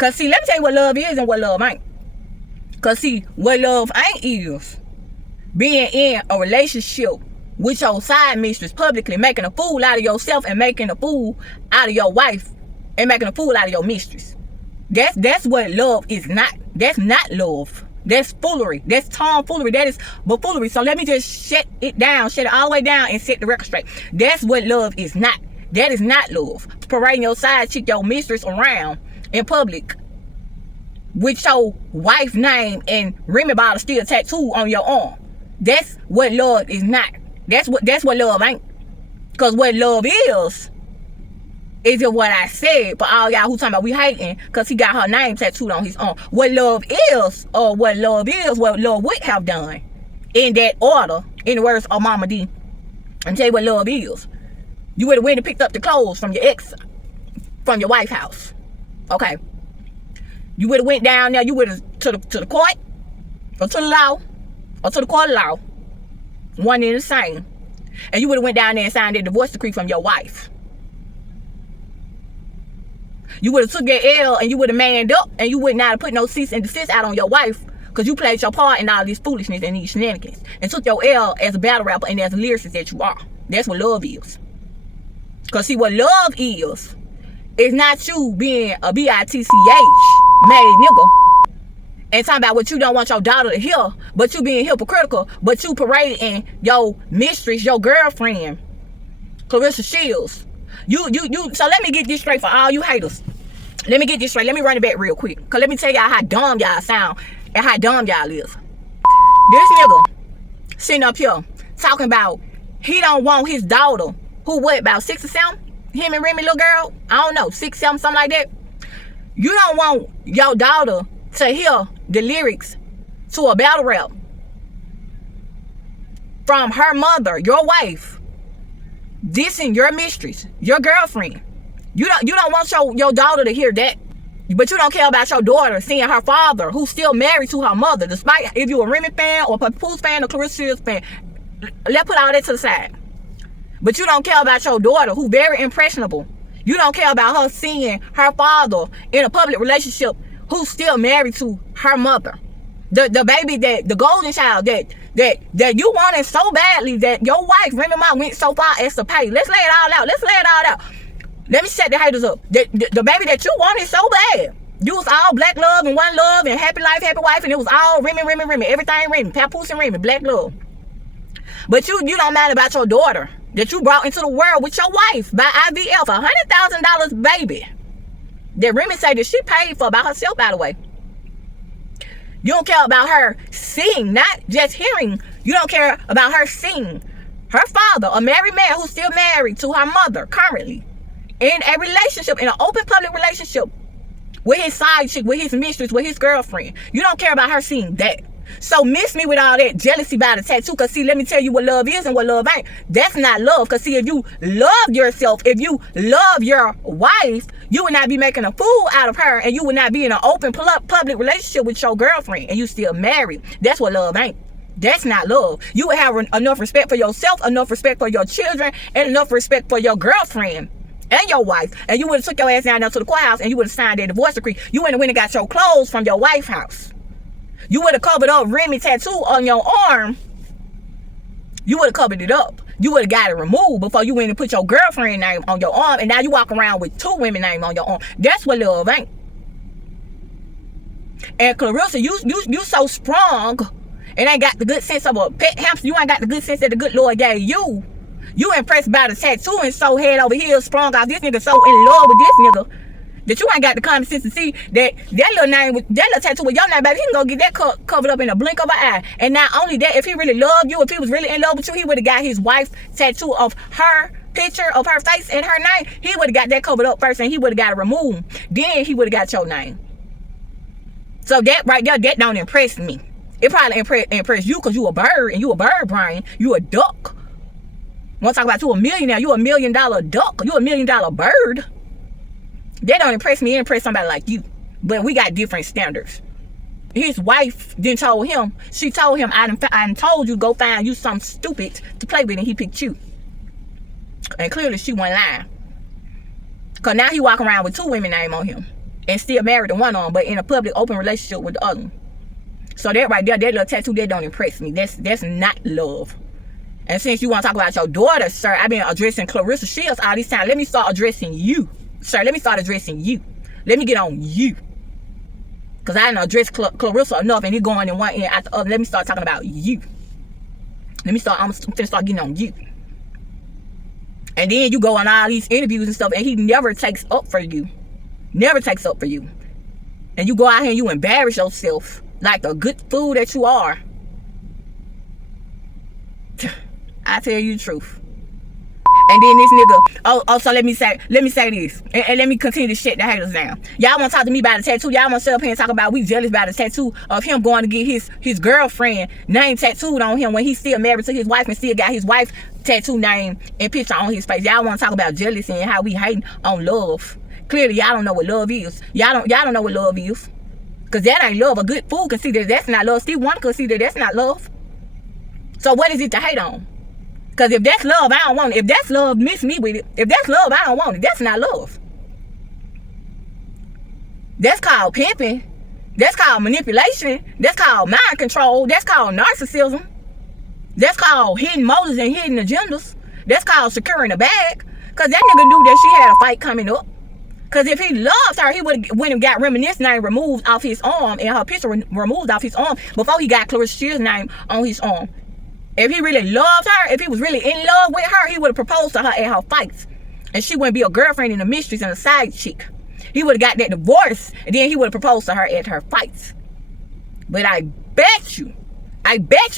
Cause see, let me tell you what love is and what love ain't. Cause see, what love ain't is being in a relationship with your side mistress publicly, making a fool out of yourself and making a fool out of your wife and making a fool out of your mistress. That's what love is not. That's not love. That's foolery. That's tomfoolery. That is buffoonery. So let me just shut it all the way down and set the record straight. That's what love is not. That is not love. Parading your side chick, your mistress around in public with your wife's name and Remy bottle still tattooed on your arm. That's what love is not. That's what love ain't. Cause what love is just what I said. For all y'all who talking about we hating cause he got her name tattooed on his arm. What love is, or what love would have done. In that order, in the words of Mama D. I'm tell you what love is. You would have went and picked up the clothes from your ex, from your wife's house. Okay. You would have went down there, you would have to the court, or to the law, or to the court of law. One and the same. And you would have went down there and signed a divorce decree from your wife. You would have took that L and you would have manned up and you would not have put no cease and desist out on your wife because you played your part in all this foolishness and these shenanigans and took your L as a battle rapper and as a lyricist that you are. That's what love is. Because see, what love is not you being a bitch made nigga and talking about what you don't want your daughter to hear, but you being hypocritical, but you parading your mistress, your girlfriend, Clarissa Shields. So let me get this straight for all you haters. Let me get this straight. Let me run it back real quick. Cause let me tell y'all how dumb y'all sound and how dumb y'all is. This nigga sitting up here talking about he don't want his daughter, who what, about 6 or 7? Him and Remy, little girl, I don't know, 6, 7, something like that. You don't want your daughter to hear the lyrics to a battle rap from her mother, your wife, dissing your mistress, your girlfriend. You don't want your daughter to hear that. But you don't care about your daughter seeing her father, who's still married to her mother, despite if you're a Remy fan or a Papoose fan or Clarissa Shields fan. Let's put all that to the side. But you don't care about your daughter, who's very impressionable. You don't care about her seeing her father in a public relationship who's still married to her mother. The baby, the golden child that you wanted so badly that your wife, Remy Ma, went so far as to pay. Let's lay it all out. Let me set the haters up. The baby that you wanted so bad. You was all black love and one love and happy life, happy wife, and it was all Remy. Everything Remy. Papoose and Remy, black love. But you don't mind about your daughter that you brought into the world with your wife by IVF, $100,000 baby. That Remy say that she paid for by herself, by the way. You don't care about her seeing, not just hearing. You don't care about her seeing her father, a married man who's still married to her mother currently, in a relationship, in an open public relationship with his side chick, with his mistress, with his girlfriend. You don't care about her seeing that. So miss me with all that jealousy by the tattoo. Because see, let me tell you what love is and what love ain't. That's not love. Because see, if you love yourself, if you love your wife, you would not be making a fool out of her, and you would not be in an open public relationship with your girlfriend, and you still married. That's what love ain't. That's not love. You would have enough respect for yourself, enough respect for your children, and enough respect for your girlfriend and your wife. And you would have took your ass down there to the courthouse and you would have signed a divorce decree. You would have went and got your clothes from your wife's house. You would have covered up Remy tattoo on your arm. You would have covered it up. You would have got it removed before you went and put your girlfriend name on your arm, and now you walk around with 2 women name on your arm. That's what love ain't. And Clarissa, you so sprung and ain't got the good sense of a pet hamster. You ain't got the good sense that the good Lord gave you. You impressed by the tattoo and so head over heels sprung off this nigga, so in love with this nigga that you ain't got the common sense to see that little name, that little tattoo with your name, baby, he can go get that covered up in a blink of an eye. And not only that, if he really loved you, if he was really in love with you, he would have got his wife's tattoo of her picture of her face and her name. He would have got that covered up first, and he would have got it removed. Then he would have got your name. So that right there, that don't impress me. It probably impress you because you a bird, and you a bird brain. You a duck. Want to talk about you a millionaire? You $1 million duck. You $1 million bird. That don't impress me. It impress somebody like you. But we got different standards. His wife then told him, she told him, I done told you go find you something stupid to play with, and he picked you. And clearly she wasn't lying. Because now he walking around with 2 women name on him. and still married to one of them, but in a public open relationship with the other one. So that right there, that little tattoo, that don't impress me. That's not love. And since you want to talk about your daughter, sir, I've been addressing Clarissa Shields all this time. Let me start addressing you, sir. Let me start addressing you. Let me get on you. Because I didn't address Clarissa enough, and you going in one end after the other. Let me start talking about you. I'm finna start getting on you. And then you go on all these interviews and stuff, and he never takes up for you. Never takes up for you. And you go out here and you embarrass yourself like the good fool that you are. I tell you the truth. And then this nigga, so let me say this, and let me continue to shut the haters down. Y'all want to talk to me about a tattoo? Y'all want to sit up here and talk about we jealous about a tattoo of him going to get his girlfriend name tattooed on him when he's still married to his wife and still got his wife's tattoo name and picture on his face. Y'all want to talk about jealousy and how we hating on love. Clearly, y'all don't know what love is. Y'all don't know what love is. Because that ain't love. A good fool can see that that's not love. Steve Wonder can see that that's not love. So what is it to hate on? Because if that's love, I don't want it. If that's love, miss me with it. If that's love, I don't want it. That's not love. That's called pimping. That's called manipulation. That's called mind control. That's called narcissism. That's called hidden motives and hidden agendas. That's called securing a bag. Because that nigga knew that she had a fight coming up. Because if he loved her, he would have went and got Reminisce name removed off his arm and her picture removed off his arm before he got Clarissa Shields' name on his arm. If he really loved her, if he was really in love with her, he would have proposed to her at her fights. And she wouldn't be a girlfriend and a mistress and a side chick. He would have got that divorce, and then he would have proposed to her at her fights. But I bet you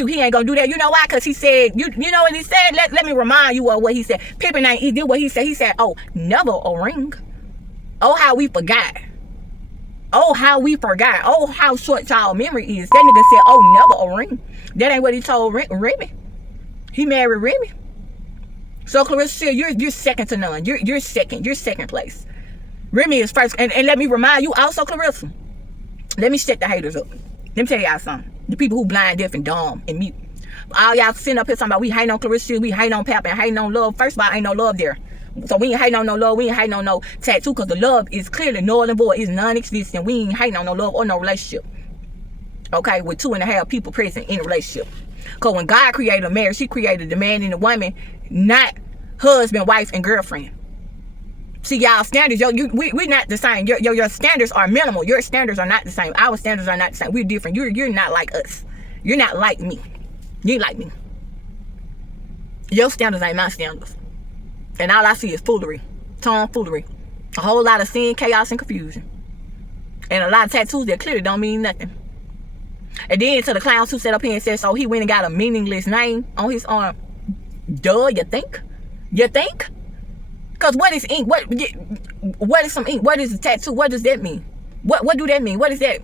he ain't gonna do that. You know why? Because he said, you know what he said? Let me remind you of what he said. Pippin ain't, he did what he said. He said, oh, never a ring. Oh, how we forgot. Oh, how we forgot. Oh, how short y'all memory is. That nigga said, oh, never a ring. That ain't what he told Remy. He married Remy. So Clarissa, you're second to none. You're second place. Remy is first. And let me remind you also, Clarissa. Let me shut the haters up. Let me tell y'all something. The people who blind, deaf, and dumb and mute. All y'all sitting up here talking about we hating on Clarissa, we hating on Pap, and hating on love. First of all, ain't no love there. So we ain't hating on no love. We ain't hating on no tattoo because the love is clearly null and void. It's non-existent. We ain't hating on no love or no relationship. Okay, with 2.5 people present in a relationship. Because when God created a marriage, he created the man and the woman, not husband, wife, and girlfriend. See, y'all standards, we not the same. Your standards are minimal. Your standards are not the same. Our standards are not the same. We're different. You're not like us. You're not like me. You ain't like me. Your standards ain't my standards. And all I see is foolery. Tomfoolery. A whole lot of sin, chaos, and confusion. And a lot of tattoos that clearly don't mean nothing. And then to the clowns who sat up here and said, so he went and got a meaningless name on his arm. Duh, you think? You think? Because what is ink? What is some ink? What is a tattoo? What does that mean? What do that mean? What is that?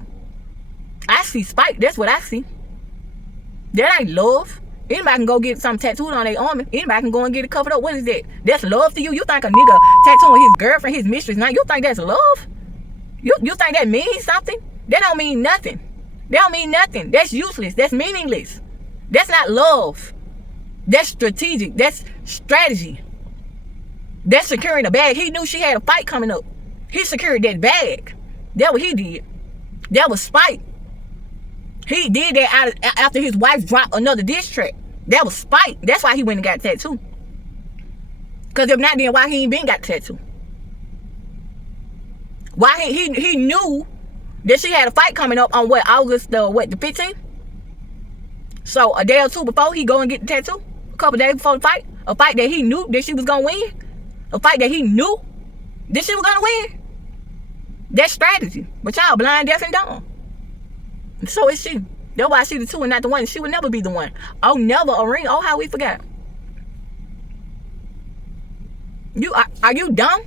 I see spite. That's what I see. That ain't love. Anybody can go get something tattooed on their arm. Anybody can go and get it covered up. What is that? That's love to you? You think a nigga tattooing his girlfriend, his mistress, now you think that's love? You think that means something? That don't mean nothing. That don't mean nothing. That's useless. That's meaningless. That's not love. That's strategic. That's strategy. That's securing a bag. He knew she had a fight coming up. He secured that bag. That's what he did. That was spite. He did that after his wife dropped another diss track. That was spite. That's why he went and got a tattoo. Because if not, then why he ain't been got a tattoo? Why he knew that she had a fight coming up on August the 15th? So a day or two before he go and get the tattoo? A couple days before the fight? A fight that he knew that she was going to win? A fight that he knew that she was going to win? That's strategy. But y'all blind, deaf, and dumb. And so is she. That's why she the two and not the one. She would never be the one. Oh, never a ring. Oh, how we forgot. Are you dumb?